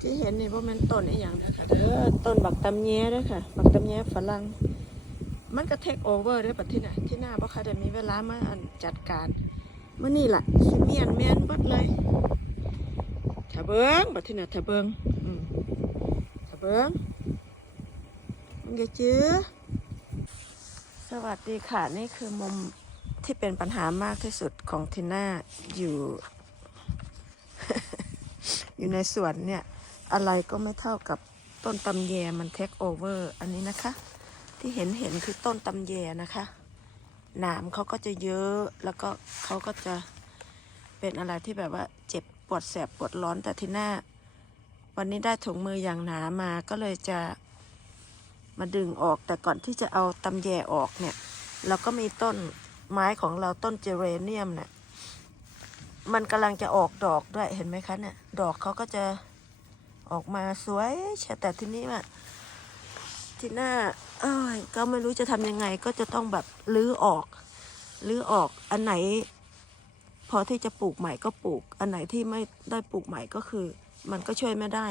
ที่เห็นนี่ว่ามันต้นอีหยังเด้อค่ะเด้อต้นบักตำแยเด้อค่ะ บักตำแยฝรั่งมันก็เทคโอเวอร์เด้อปัดที่ไหนที่หน้าบ่ค่ะได้มีเวลามาจัดการเมื้อนี้ล่ะสิเมียนแม่นบิดเลยถ้าเบิ่งบัดที่น่ะถ้าเบิ่งถ้าเบิ่งมันก็จื้อสวัสดีค่ะนี่คือมุมที่เป็นปัญหามากที่สุดของทีน่าอยู่ อยู่ในสวนเนี่ย อะไรก็ไม่เท่ากับต้นตำแยมันเทคโอเวอร์อันนี้นะคะ ที่เห็นเห็นคือต้นตำแยนะคะหนามเขาก็จะเยอะแล้วก็เขาก็จะเป็นอะไรที่แบบว่าเจ็บปวดแสบปวดร้อนแต่ที่หน้า วันนี้ได้ถุงมืออย่างหนามาก็เลยจะมาดึงออกแต่ก่อนที่จะเอาตำแยออกเนี่ย เราก็มีต้นไม้ของเราต้นเจเรเนียมเนี่ยมันกำลังจะออกดอกด้วยเห็นไหมคะเนี่ยดอกเขาก็จะ ออกมาสวยแต่ทีนี้ว่าที่หน้าเอ้ยก็ไม่รู้จะทำยังไงก็จะต้องแบบลื้อออกลื้อออกอันไหน พอที่จะปลูกใหม่ก็ปลูก อันไหนที่ไม่ได้ปลูกใหม่ก็คือ มันก็ช่วยไม่ได้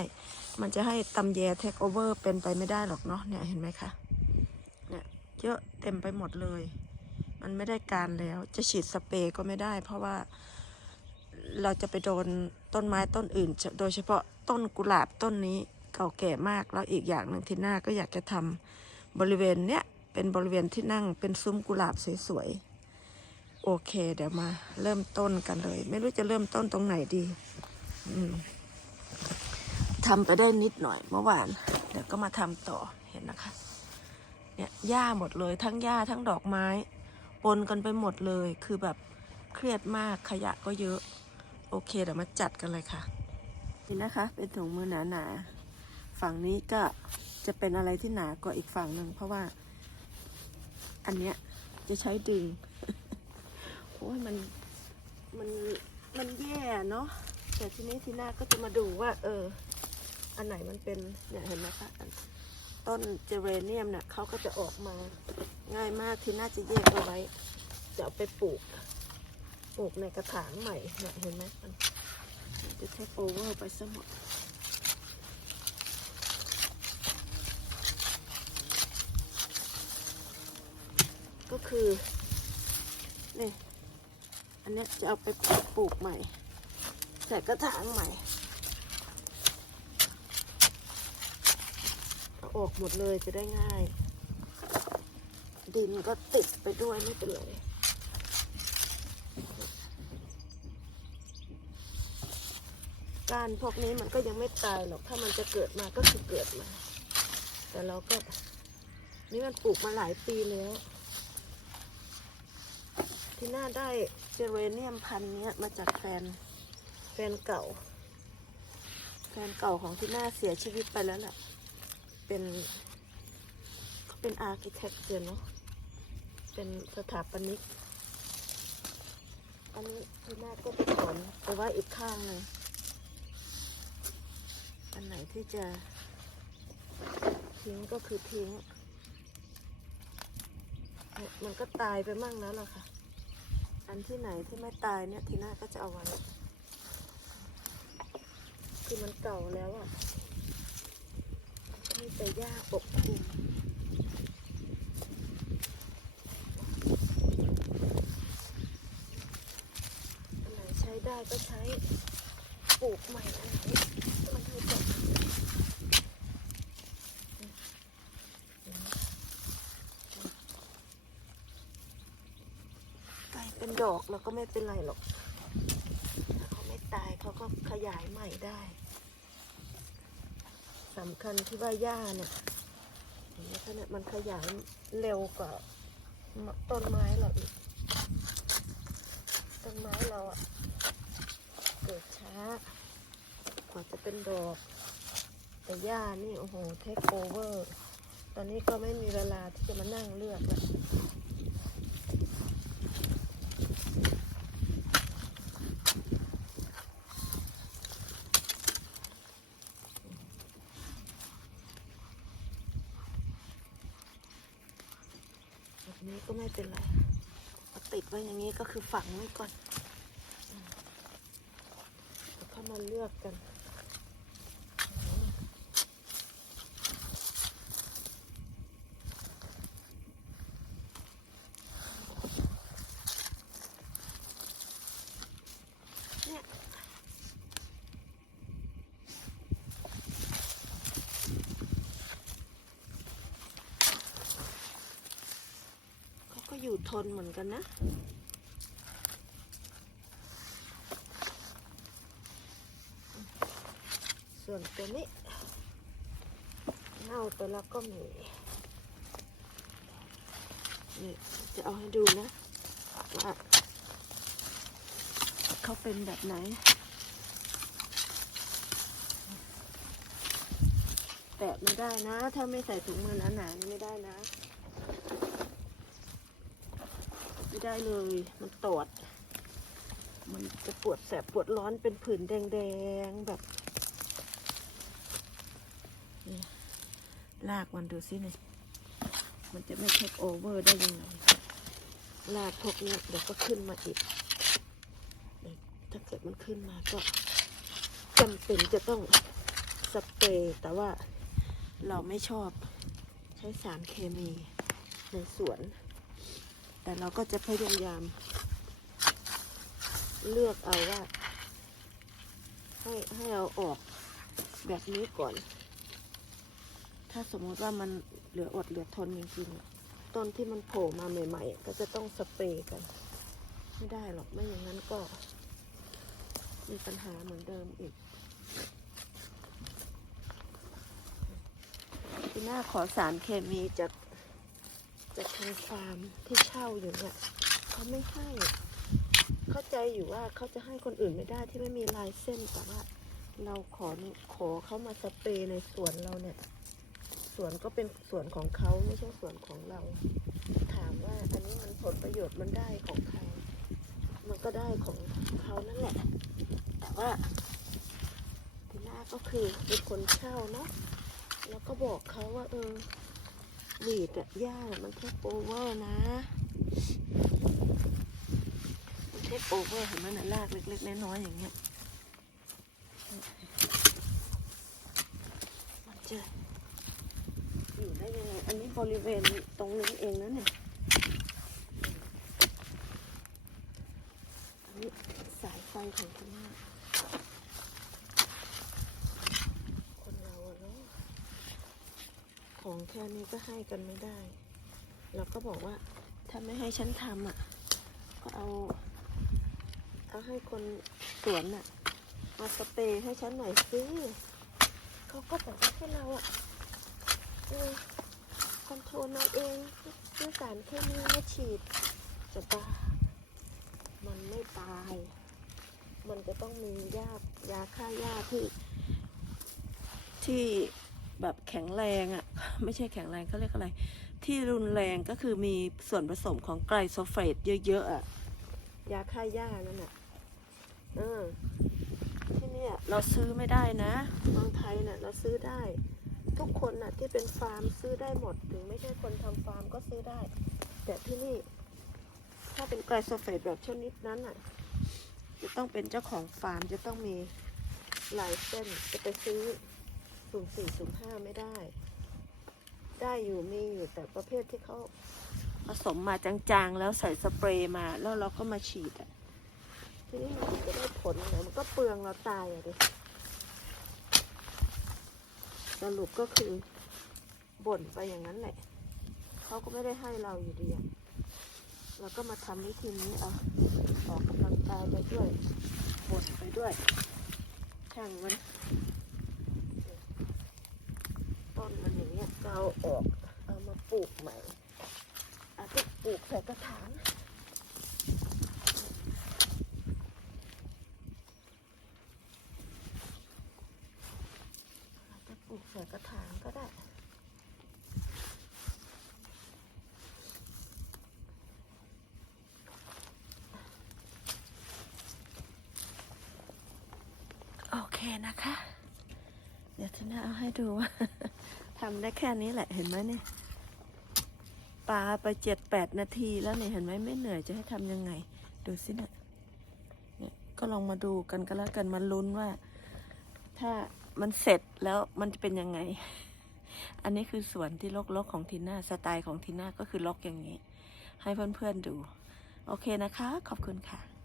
มันจะให้ตำแยเทคโอเวอร์เป็นไปไม่ได้หรอกเนาะเนี่ยเห็นไหมคะเนี่ยเยอะเต็มไปหมดเลย มันไม่ได้การแล้วจะฉีดสเปรย์ก็ไม่ได้ เพราะว่าเราจะไปโดนต้นไม้ต้นอื่น โดยเฉพาะ ต้นกุหลาบต้นนี้เก่าแก่มากแล้วอีกอย่างหนึ่งที่หน้าก็อยากจะทำบริเวณเนี้ยเป็นบริเวณที่นั่งเป็นซุ้มกุหลาบสวยๆโอเค เดี๋ยวมา เริ่มต้นกันเลย ไม่รู้จะเริ่มต้นตรงไหนดีอืมทำไปได้นิดหน่อยเมื่อวาน เดี๋ยวก็มาทำต่อเห็นนะคะ เนี่ยหญ้าหมดเลยทั้งหญ้าทั้งดอกไม้ปนกันไปหมดเลยคือแบบเครียดมากขยะก็เยอะ โอเคเดี๋ยวมาจัดกันเลยค่ะ นี่นะคะ เป็นถุงมือหนาๆ ฝั่งนี้ก็จะเป็นอะไรที่หนากว่าอีกฝั่งหนึ่งเพราะว่า อันเนี้ยจะใช้ดึง โอ้ยมันมันมันแย่เนาะแต่ทีนี้ทีหน้าก็จะมาดูว่า เออ อันไหนมันเป็นเนี่ยเห็นไหมคะต้นเจเรเนียมเนี่ยเขาก็จะออกมาง่ายมากทีน่าจะแยกเอาไว้ จะเอาไปปลูก ปลูกในกระถางใหม่เนี่ยเห็นไหมมัน จะเทคโอเวอร์ไปซะหมดก็คือนี่อันนี้จะเอาไปปลูกใหม่ ใส่กระถางใหม่เอาออกหมดเลยจะได้ง่าย ดินก็ติดไปด้วยไม่เป็นไร การพวกนี้มันก็ยังไม่ตายหรอก ถ้ามันจะเกิดมาก็คือเกิดมา แต่เราก็ นี่มันปลูกมาหลายปีแล้ว ที่น่าได้เจเรเนียมพันธุ์นี้มาจากแฟน แฟนเก่า แฟนเก่าของที่น่าเสียชีวิตไปแล้วแหละเป็นเขาเป็นอาร์เคเต็กเจเนาะ เป็นสถาปนิก อันนี้ที่น่าก็ไปถอนไปไว้อีกข้างหนึ่ง อันไหนที่จะทิ้งก็คือทิ้งเนี่ยมันก็ตายไปมั่งแล้วล่ะค่ะ อันที่ไหนที่ไม่ตายเนี่ยทีน่าก็จะเอาไว้ คือมันเก่าแล้วอะมีแต่หญ้าปกคลุมอันไหนใช้ได้ก็ใช้ปลูกใหม่อันไหนมันไม่ตกกลาย เป็นดอกแล้วก็ไม่เป็นไรหรอกเขาไม่ตายเขาก็ขยายใหม่ได้สำคัญที่ว่าหญ้าเนี่ยเห็นไหมคะเนี่ยมันขยายเร็วกว่าต้นไม้เราอีก ต้นไม้เราอะเกิดช้ากว่าจะเป็นดอก แต่หญ้านี่โอ้โหเทคโอเวอร์ ตอนนี้ก็ไม่มีเวลาที่จะมานั่งเลือกแล้วแบบนี้ก็ ไม่เป็นไรเอาติดไว้อย่างนี้ก็คือฝังไว้ก่อนแล้วเข้ามาเลือกกัน อยู่ ทนเหมือนกันนะส่วนตัวนี้เน่าไปแล้วก็มีนี่จะเอาให้ดูนะว่าเขาเป็นแบบไหน แตะไม่ได้นะ ถ้าไม่ใส่ถุงมือหนาๆนี่ไม่ได้นะ ไม่ได้เลย มันตอด มันจะปวดแสบปวดร้อนเป็นผื่นแดงๆแบบนี่ลากมันดูสิเนี่ยมันจะไม่เทคโอเวอร์ได้ยังไง ลากพวกนี้เดี๋ยวก็ขึ้นมาอีก ถ้าเกิดมันขึ้นมาก็จำเป็นจะต้องสเปรย์แต่ว่าเราไม่ชอบใช้สารเคมีในสวน แต่เราก็จะพยายาม เลือกเอาว่าให้ให้เอาออกแบบนี้ก่อน ถ้าสมมติว่ามันเหลืออดเหลือทนจริงๆ ต้นที่มันโผล่มาใหม่ๆ ก็จะต้องสเปรย์กัน ไม่ได้หรอก ไม่อย่างนั้นก็ มีปัญหาเหมือนเดิมอีกทีหน้าขอสารเคมีจาก จากทางฟาร์มที่เช่าอยู่เนี่ยเขาไม่ให้ เข้าใจอยู่ว่าเขาจะให้คนอื่นไม่ได้ที่ไม่มีลายเส้นแต่ว่าเราขอขอเขามาสเปรย์ในสวนเราเนี่ย สวนก็เป็นสวนของเขาไม่ใช่สวนของเรา ถามว่าอันนี้มันผลประโยชน์มันได้ของใคร มันก็ได้ของเขานั่นแหละ แต่ว่าทีแรกก็คือเป็นคนเช่าเนาะแล้วก็บอกเขาว่าเออ วีดอะหญ้ามันแค่โอเวอร์นะ มันเทปโอเวอร์เห็นไหมนะลากเล็กๆน้อยๆอย่างเงี้ยมันจะอยู่ได้ยังไงอันนี้บริเวณตรงนี้เองนะเนี่ยอันนี้สายไฟของที่นี่เราอะเนาะ ของ แค่นี้ก็ให้กันไม่ได้ เราก็บอกว่าถ้าไม่ให้ฉันทำอะ ก็เอา เอาให้คนสวนน่ะ มาสเปรย์ให้ฉันหน่อยสิเขาก็บอกว่าให้เราอะเออคอนโทรลเอาเองด้วยสารเคมีมาฉีดจะบ้ามันไม่ตาย มันจะต้องมียายาฆ่าหญ้าที่ที่ แบบแข็งแรงอะ ไม่ใช่แข็งแรงเขาเรียกอะไร ที่รุนแรงก็คือมีส่วนผสมของไกลโซเฟตเยอะๆอะ ยาฆ่าหญ้านั่นน่ะเออที่เนี่ยเราซื้อไม่ได้นะเมืองไทยน่ะเราซื้อได้ ทุกคนน่ะที่เป็นฟาร์มซื้อได้หมดถึงไม่ใช่คนทำฟาร์มก็ซื้อได้ แต่ที่นี่ ถ้าเป็นไกลโซเฟตแบบชนิดนั้นน่ะ จะต้องเป็นเจ้าของฟาร์มจะต้องมีลายเส้นจะไปซื้อ สุ่มสี่สุ่มห้าไม่ได้ ได้อยู่มีอยู่แต่ประเภทที่เขาผสมมาจางๆ แล้วใส่สเปรย์มา แล้วเราก็มาฉีดอะทีนี้มันจะได้ผลอะไรมันก็เปลืองเราตายอะดิสรุปก็คือบ่นไปอย่างนั้นแหละ เขาก็ไม่ได้ให้เราอยู่ดีอะเราก็มาทำวิธีนี้เอาออกกำลังกายไปด้วยบ่นไปด้วยช่างมัน ต้นมันอย่าง เอาออก เอามาปลูกใหม่อาจจะปลูกใส่กระถางอาจจะปลูกใส่กระถางก็ได้โอเคนะคะ เดี๋ยวทีน้าเอาให้ดูว่า ทำได้แค่นี้แหละเห็นไหมเนี่ยปลาไปเจ็ดแปดนาทีแล้วเนี่ยเห็นไหมไม่เหนื่อยจะให้ทำยังไง ดูสิเนี่ยเนี่ยก็ลองมาดูกันก็แล้วกันมาลุ้นว่า ถ้ามันเสร็จแล้วมันจะเป็นยังไง อันนี้คือสวนที่ลกๆของทีน่าสไตล์ของทีน่าก็คือลกอย่างนี้ ให้เพื่อนๆดู โอเคนะคะ ขอบคุณค่ะ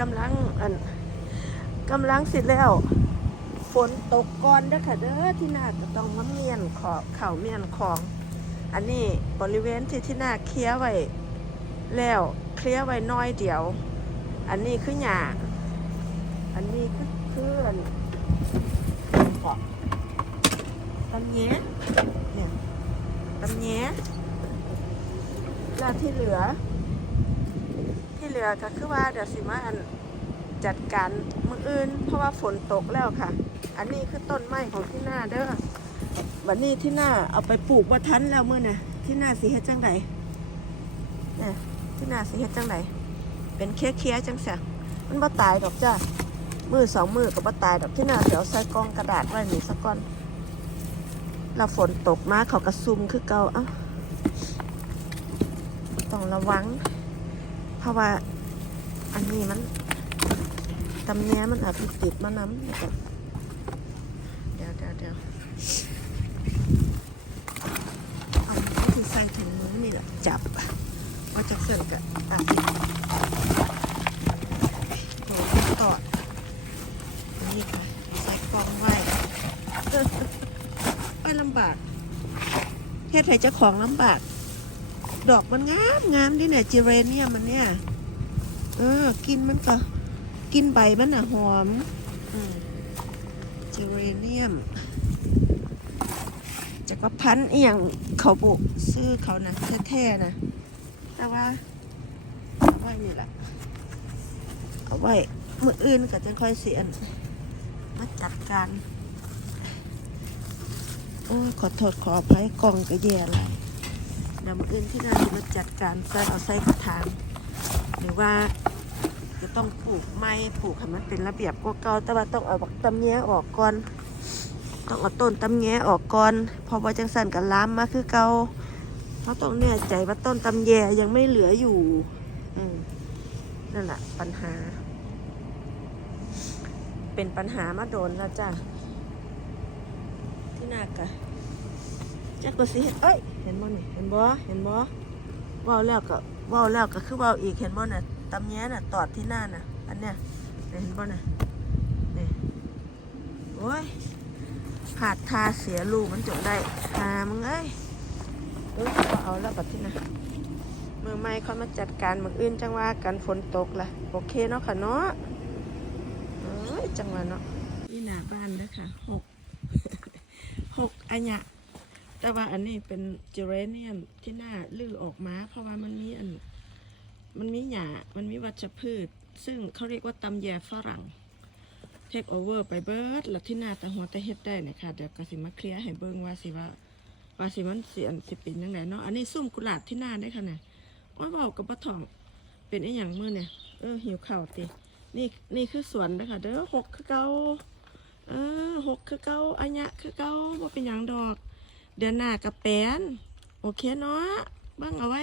กำลังอันกำลังเสิแล้ว ฝนตกก่อนเด้อค่ะเด้อที่นาก็ต้องมาเมียนขอเข่าเมียนของ อันนี้บริเวณที่ที่นาเคลียไว้แล้วเคลียไว้น้อยเดียว อันนี้คือหญ้าอันนี้คือคืออนเกาะตำแยะเนี่ยตำแยะแล้วที่เหลือ ที่เหลือก็คือว่าเดี๋ยวสิมาอันจัดการมืออื่น เพราะว่าฝนตกแล้วค่ะ อันนี้คือต้นไม้ของที่หน้าเด้อวันนี้ที่หน้าเอาไปปลูกว่าทันแล้วมือน่ะที่หน้าสีเฮ็ดจังไดเนี่ยที่หน้าสีเฮ็ดจังไดเป็นเคี้ยๆจังเสียมันบ่ตายดอกจ้ามือสองมือก็บ่ตายดอกที่หน้าเดี๋ยวใส่กล่องกระดาษไว้นี่งสักก้อนแล้วฝนตกมาเขากระซุ่มคือเก่าเอ้าต้องระวัง เพราะว่าอันนี้มันตำแหน่มันอาจจะติดมาน้ำเดี๋ยวเดี๋ยวเดี๋ยวเอาวิธีใส่ถุงมือนี่แหละจับว่าจะเสื่อมกับอะโอ้ยตอดนี่ค่ะใส่กล่องไว้ไม่ลำบากเฮ็ดให้เจ้าของลำบาก ดอกมันงามงามดิเนี่ยจิเรเนียมมันเนี่ย เออ กินมันก็ กินใบมันอะหอมจิเรเนียมจะก็พันเอียงเขาบุซื้อเขานะแท้ๆนะแต่ว่าเอาไว้นี่แหละเอาไว้มืออื่นก็จะค่อยเสียนมาจัดการโอ้ยขอโทษขออภัยกล่องก็แย่อะไร นำอื่นที่นาจะมาจัดการใส่เอาใส่กระถาง หรือว่าจะต้องปลูกไม้ปลูกให้มันเป็นระเบียบกว่าเก่าแต่ว่าต้องเอาบักตำแยออกก่อน ต้องเอาต้นตำแยออกก่อน พอว่าจังสันกับล้ามมาคือเก่าเราต้องแน่ใจว่าต้นตำแยยังไม่เหลืออยู่อนั่นแหละปัญหา เป็นปัญหามาโดนแล้วจ้ะที่นากะจักก็สิเห็นเอ้ย เห็นบ่นี่เห็นบ่เห็นบ่ว้าแล้วก็ว้าแล้วก็คือว้าอีกเห็นบ่น่ะตำแย้น่ะตอดที่หน้าน่ะ อันเนี้ยเห็นบ่น่ะนี่โอ้ยผาดทาเสียลูกมันจงได้หามึงเอ้ยเออบ่เอาแล้วบัดที่น่ะมือใหม่เขามาจัดการมืออื่นจังว่ากันฝนตกล่ะโอเคเนาะค่ะเนาะเอ้ยจังหวะเนาะนี่หน้าบ้านเด้อค่ะหกหกอันเนี้ย แต่ว่าอันนี้เป็นเจเรเนียมที่หน้าลื้อออกมาเพราะว่ามันมีอัน มันมีหญ้ามันมีวัชพืช ซึ่งเขาเรียกว่าตำแยฝรั่งเทคโอเวอร์ไปเบิร์ดแล้วที่หน้าแต่หัวแต่เฮ็ดได้นะคะเดี๋ยวกสิมาเคลียร์ให้เบิ่งว่าสิว่าว่าสิมันเสิอันสิป็นยังไงเนาะอันนี้ซุ่มกุหลาบที่หน้าได้ค่ะเนี่ยว่าเบากับปะทองเป็นไอ้หยังมือเนี่ยเออหิวข่าตินี่นี่คือสวนนะคะเด้อหกคือเกาเออหกคือเกาอันยะคือเกาว่าเป็นหยังดอก เดือนหน้ากับแปนโอเคเนาะเบ้างเอาไว้